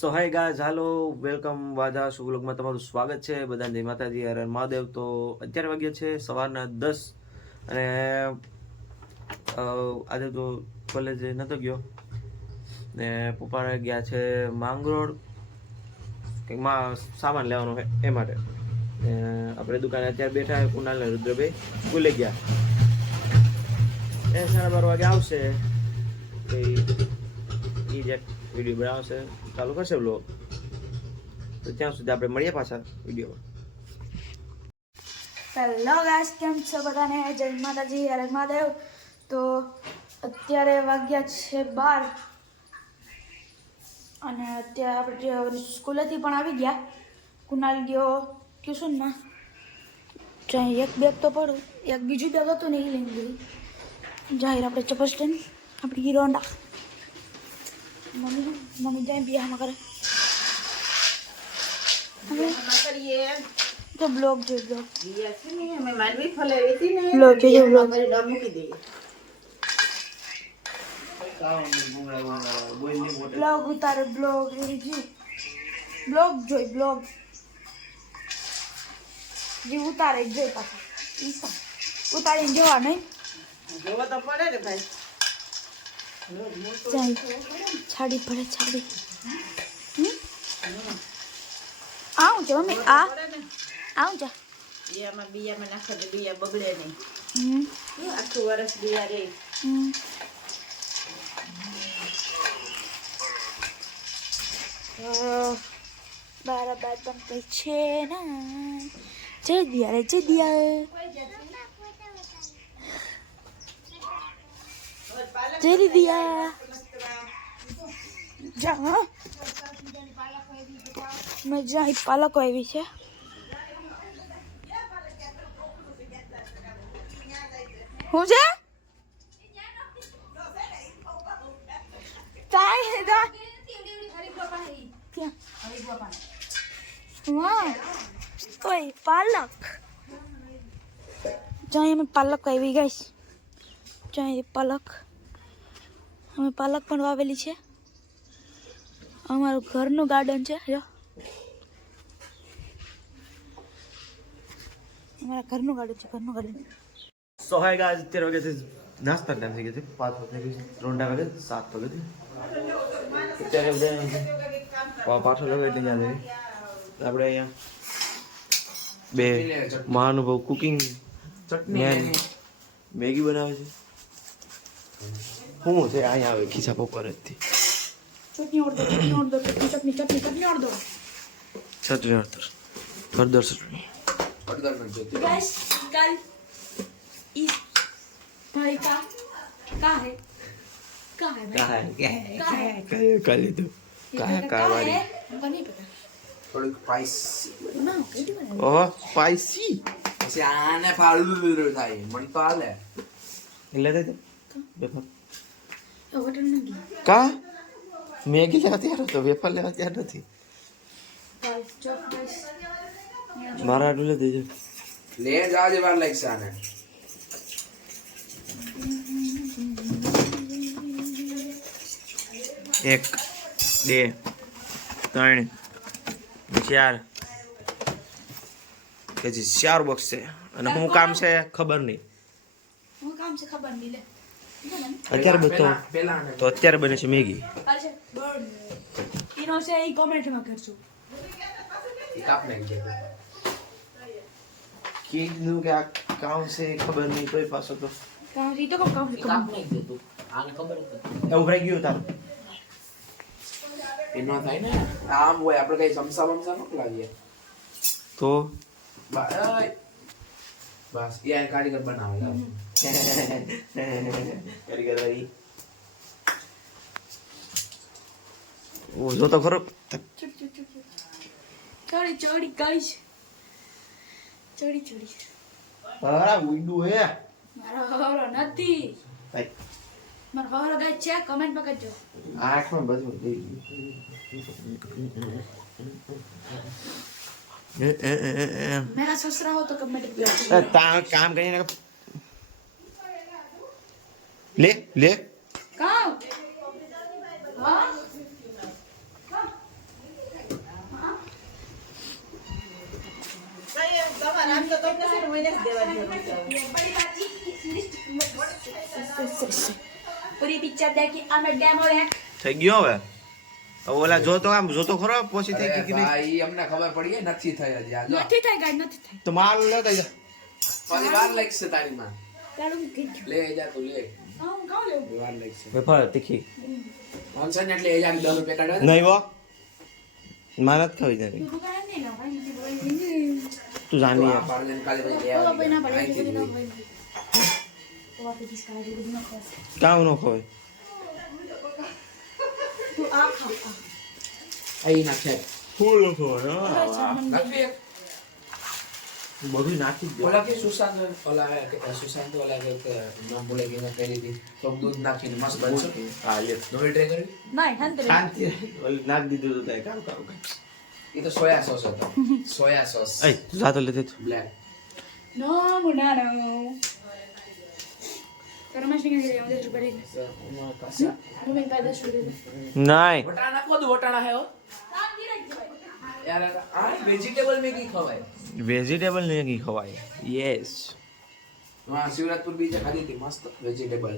સો hi guys હાલો welcome વાજા શુભલોકમાં તમારું સ્વાગત છે બધાને જય માતાજી હર હર મહાદેવ. તો અત્યારે વાગ્યા છે સવારના 10 અને આજે તો કોલેજે નહોતો ગયો ને પપ્પા ગયા છે માંગરોળ કંઈક સામાન લેવાનો છે એ માટે. આપણે દુકાને અત્યારે બેઠા કુનાલ ને રુદ્રભાઈ સ્કૂલે ગયા એ 12:30 વાગે આવશે એ જ વિડીયો બનાવશે ચાલુ કરશે બ્લોગ. તો ત્યાં સુધી આપણે મળીએ પાછા વિડીયોમાં. હેલો ગાઈસ, કેમ છો બધાને? જય માતાજી હર હર મહાદેવ. તો અત્યારે વાગ્યા છે 12 અને અત્યારે આપણે સ્કૂલેથી પણ આવી ગયા. કુનાલ ગયો ટ્યુશનમાં. ચાહે એક બેગ તો પડું, એક બીજું બેગ હતું ને એ લઈને ગયું. જાહેર આપણે ચપ્પલ સ્ટેન્ડ આપણી હીરોન્ડા મમ્મી જાય બિયામાં કરે તો બ્લોગ જોઈ બ્લોગ જોઈ બ્લોગ ઉતારે બ્લોગ જોઈ બ્લોગ જે ઉતારે જોઈ પાછા ઉતારીને જોવા નહીં જોવા તો પડે ને ભાઈ. છાડી પડે છાડી આવું છે મમ્મી આવું છે બિયામાં નાખે તો બિયા બગડે નહીં. આખું વર્ષ બિયા રહે. બરાબર પણ કઈ છે ના. જય દિયા રે જય દિયા જય દિયા જા મજા અહીં પાલકો આવી છે. હું છે પાલક જાય અમે પાલક આવી ગઈ. જાય પાલક અમે પાલક પણ વાવેલી છે. અમારું ઘરનું ગાર્ડન છે જો અમારા ઘરનું ગાર્ડન છે ઘરનું ગાર્ડન. સો હાય ગાઈઝ અત્યારે વાગે છે નાસ્તા ટાઈમ થઈ ગયો છે 5 વાગે રોંડા વાગે 7 વાગે અત્યારે બધા પાછો લગાવી એટલે ત્યાં આપણે અહીંયા બે મહાનુભાવ કુકિંગ ચટણી મેગી બનાવે છે. શું છે અહીંયા આવે ખીચા પપ્પરથી ચટણી ઓર્ડર ચટણી ઓર્ડર ચટણી ઓર્ડર હળદર ચટણી गाइस कल इस भाई का है કાલે તો કાવાડી हमको नहीं पता થોડીક સ્પાઈસી ना कैसे बना ઓહ સ્પાઈસી પછી આને ફાળું થાય મને તો હાલે. એટલે દે વેફર बटन नहीं કા મેગી લેવા તૈયાર હતો વેફર લેવા તૈયાર નથી. गाइस जो गाइस મારા આટલું લે દેજો લે જાજે વાર લાગશે આને. એક બે ત્રણ ચાર પછી 4 બોક્સ છે અને શું કામ છે ખબર નહીં. वो काम से खबर नहीं ले અત્યારે બધો પેલા આને તો અત્યારે બને છે મેગી. अच्छा बर्ड इनो से ही कमेंट में करছো કાપ નાખી દે. કીધું કે આ કામ છે ખબર નહીં તોય પાછો તો काम से तो काम કાપ નાખી દે તું. આને ખબર જ નથી. એવું રહી ગયું તારું. એ ન થાય ને આમ હોય આપણે કઈ સમસા બમસા ન લાવીએ તો બસ એ આ કારીગર બનાવે લાવ. કારીગર આવી ઓ જો તો ખરો चोरी चोरी गाइस चोरी चोरी હા ઉડું હે મારો હવરો નથી ભાઈ મારો હવરો ગાઈસ છે કમેન્ટ માં કરજો. આંખમાં બધું દઈ ગયું. मेरा ससुरा हो तो कमेंट તા કામ કરીને લે લે काम हाँ મને જ દેવાની જરૂર છે. પૂરી પિક્ચર દેખી અમે ડેમો એક થઈ ગયો હવે ઓલા જોતો આમ જોતો ખરો પછી થઈ ગઈ કે નહીં ભાઈ અમને ખબર પડી ગઈ નથી થઈ હજી આ જો નથી થાય ગાઈડ નથી થાય તો માલ લેતા જા પાછી વાર લાગશે તારી માં ચાલો હું કીધું લે જા તું લે હા હું કાવ લેવું વાર લાગશે વેફર તીખી ઓનસન એટલે એ જા 10 રૂપિયા કાઢવા નહીં વો માનત ખાવી જાય તું કાઈ નહીં ના ભાઈ નથી બોલી તું જાની આ પાર્લન કાલે પછી તો કોઈ ના પડે અહીંથી તો ના લઈ. હોય તો આપી દીસ કાઢી બધું ન ખાસ કામ નો ખવાય તું આ ખા અહીં નાખે ફૂલ નો ખવાય નાખી બધું નાખી જ દે ઓલા કે સુશાંત ઓલા કે સુશાંત ઓલા કે નામ બોલે કે ના કરી દી તો દૂધ નાખીને મસ્ત બનશે હા લે નવી ટ્રાય કરી નહીં હંતરે શાંતિ ઓલી નાખ દીધું તો તાય કામ કરો એ તો સોયા સોસ હતો સોયા સોસ એ તું જાતો લેતે તું બ્લેક નો મુનાનો કરમાશ ની કે દે રૂપિયા હું મેં 10 રૂપિયા નહીં વટાણા કોદ વટાણા હે હો યાર આ વેજીટેબલ મેગી ખવાય વેજીટેબલ મેગી ખવાય યસ હા શિવરાજપુર બીજે ખાધી હતી મસ્ત વેજીટેબલ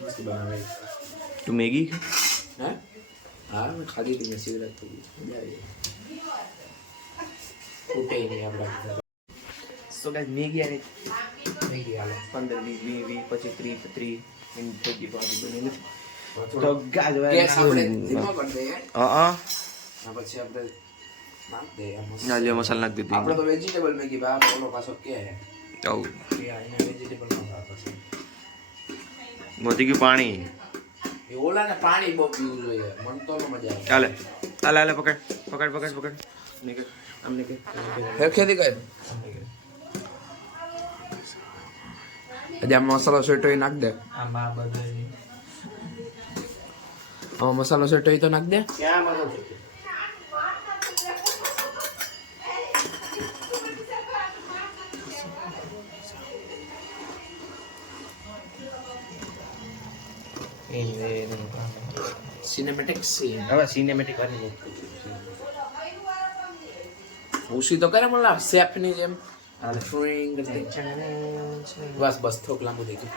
મસ્ત બનાવે તું મેગી હે હા મેં ખાધી હતી મેં શિવરાજપુર મજા આવી ઉઠે નહીં આપણા સો ગાઈસ મેગી આને મેગી હાલે 15 20 પછી 30 મિનિટ થઈ ગઈ પાછી બની તો ગાજ ગેસ આપણે ધીમો કરી દઈએ હા પછી આપણે નાખ દે ના લે મસાલા નાખ દીધી આપણે તો વેજીટેબલ મેગી બા ઓલો પાછો કે હે આવ એને વેજીટેબલ માં પછી મોતી કે પાણી એ ઓલાને પાણી બહુ પીવું જોઈએ મન તો ન મજા ચાલે ચાલે હાલે પકડ નીકળ આમ નીકળ આવે ખેતી કર હજી આમ મસાલો સેટ હોય નાખ દે આમાં બધું આમાં મસાલો સેટ હોય તો નાખ દે ક્યાં મસાલો સિનેમેટિક સીન હવે સિનેમેટિક કરી ઉસી તો કરે મને શેફ ની જેમ સ્ટ્રિંગ બસ બસ થોક લાંબુ થઈ ગયું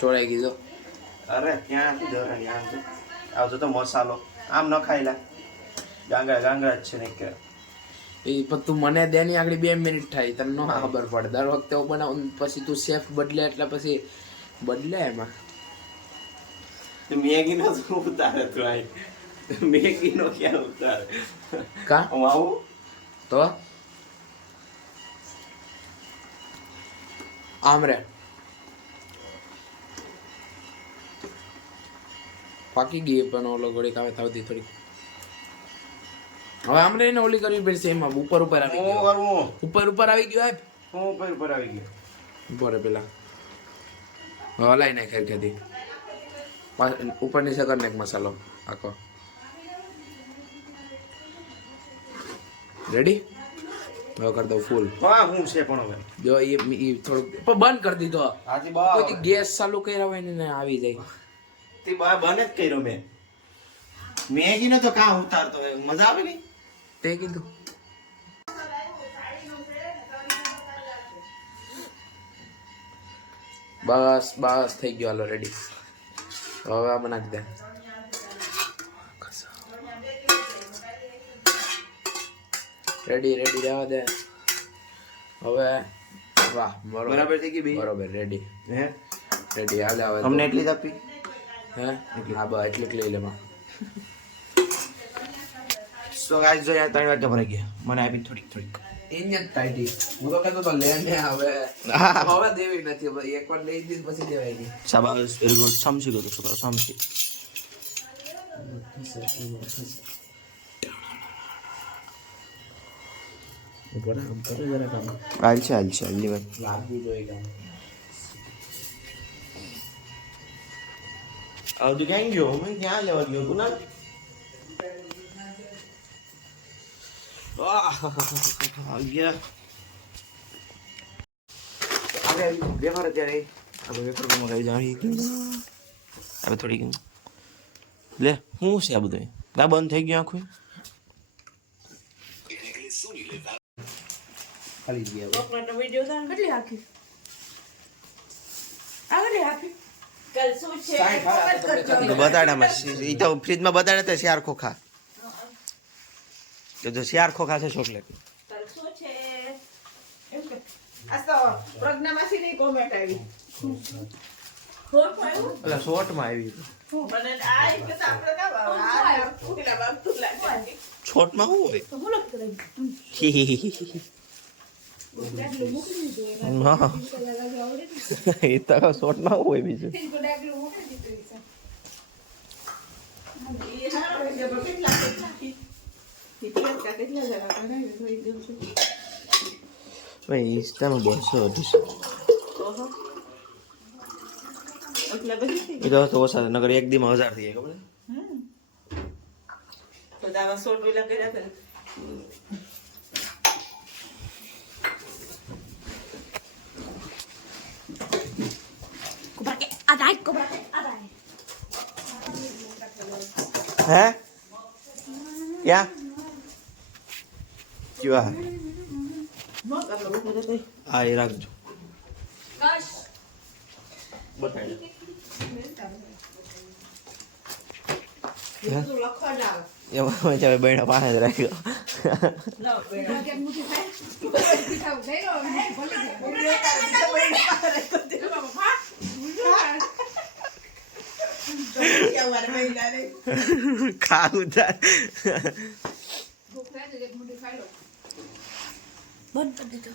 ચોરાઈ ગયું અરે ક્યાંથી દોરાની આમ તો આવતો તો મસાલો આમ ન ખાઈલા ગાંગડા જ છે ને કે એ પણ તું મને દેની આગળ 2 મિનિટ થાય તને ન ખબર પડે દર વખતે હું બનાવું પછી તું શેફ બદલે એટલે પછી બદલે એમાં મેગી નો તો ઉતારે તું આઈ મેગી નો ક્યાં ઉતારે કા હું આવું તો આમ રે પાકી ગઈ પણ ઓલો ગોળી કાવે થાવતી થોડી હવે આમ રે ને ઓલી કરવી પડશે એમાં ઉપર આવી હું ગયો કરું ઉપર આવી ગયો આપ હું ઉપર આવી ગયો બરે પેલા હલાઈ નાખ ખેરખેથી ઉપર નીચે કર નાખ મસાલો આખો રેડી હવે કરી દઉં ફૂલ હા હું છે પણ હવે જો એ થોડુંક પણ બંધ કરી દીધો હાથી કોઈ ગેસ ચાલુ કર્યા હોય ને આવી જાય તે બને જ કર્યો મેં મેગી નો તો કાં ઉતારતો હોય મજા આવે નહીં તે કીધું બસ બસ થઈ ગયો હાલો રેડી હવે આમાં નાખી દે રેડી રહેવા દે હવે વાહ બરાબર થઈ ગઈ બે બરોબર રેડી હે રેડી હાલે હવે અમને એટલી જ આપી હે હા બસ એટલી લઈ લેમાં સો ગાઈસ જો યાર 3 વાગ્યા ભરાઈ ગયા મને આપી થોડીક ઇન્જન ટાઈટી હું તો કહેતો તો લે ને હવે દેવી નથી હવે એકવાર લઈ દીધ પછી દેવાય નહીં શાબાશ વેરી ગુડ સમજી ગયો છોકરો સમજી હાલ છે હલ્દી ભાઈ લાગવું જોઈએ કામ આવતું ક્યાં ગયો મેં ક્યાં લેવા ગયો ગુના ગયા આપણે વેફર અત્યારે આપણે વેફર મંગાવી જાણી હવે થોડીક લે શું છે આ બધું ના બંધ થઈ ગયું આખું ખાલી ગયા ચોકલેટનો વિડીયો થાય કેટલી આખી આ કેટલી આખી કાલ શું છે બતાડામાં એ તો ફ્રીજમાં બતાડે તો શિયાર ખોખા તો જો શિયાર ખોખા છે ચોકલેટ કાલ શું છે એમ કે આ તો પ્રજ્ઞામાંથી ની કોમેન્ટ આવી ખોટ આવ્યું એટલે શોર્ટમાં આવી મને આ એક તો આપણે ના ભાવે આ ફૂલા બાપુ લાગે શોર્ટમાં શું હોય તો બોલો કે રહી હા એ તો શોર્ટમાં શું હોય બીજું એ હારો છે કેટલા જણા બનાવી થઈ ગયું છે ભાઈ ઇન્સ્ટામાં 200 ઓહો એટલે બધી એ તો ઓછા છે નગર એક દીમાં 1000 થઈ જાય ખબર તો દાવા સોટ વિલા કર્યા કરે કોબરા કે આ રાઈટ કોબરા કે આ રાઈટ હે ક્યાં ક્યાં નો કરલો કરે તો આ એ રાખજો બસ બતાવી તું લખવા ના એમાં મજા બહેનો પાસે જ રાખ્યો ના બેડા કે મુઠી ખાય પીઠા ઉઠાઈ લો ખાવું થાય બંધ કરી દીધું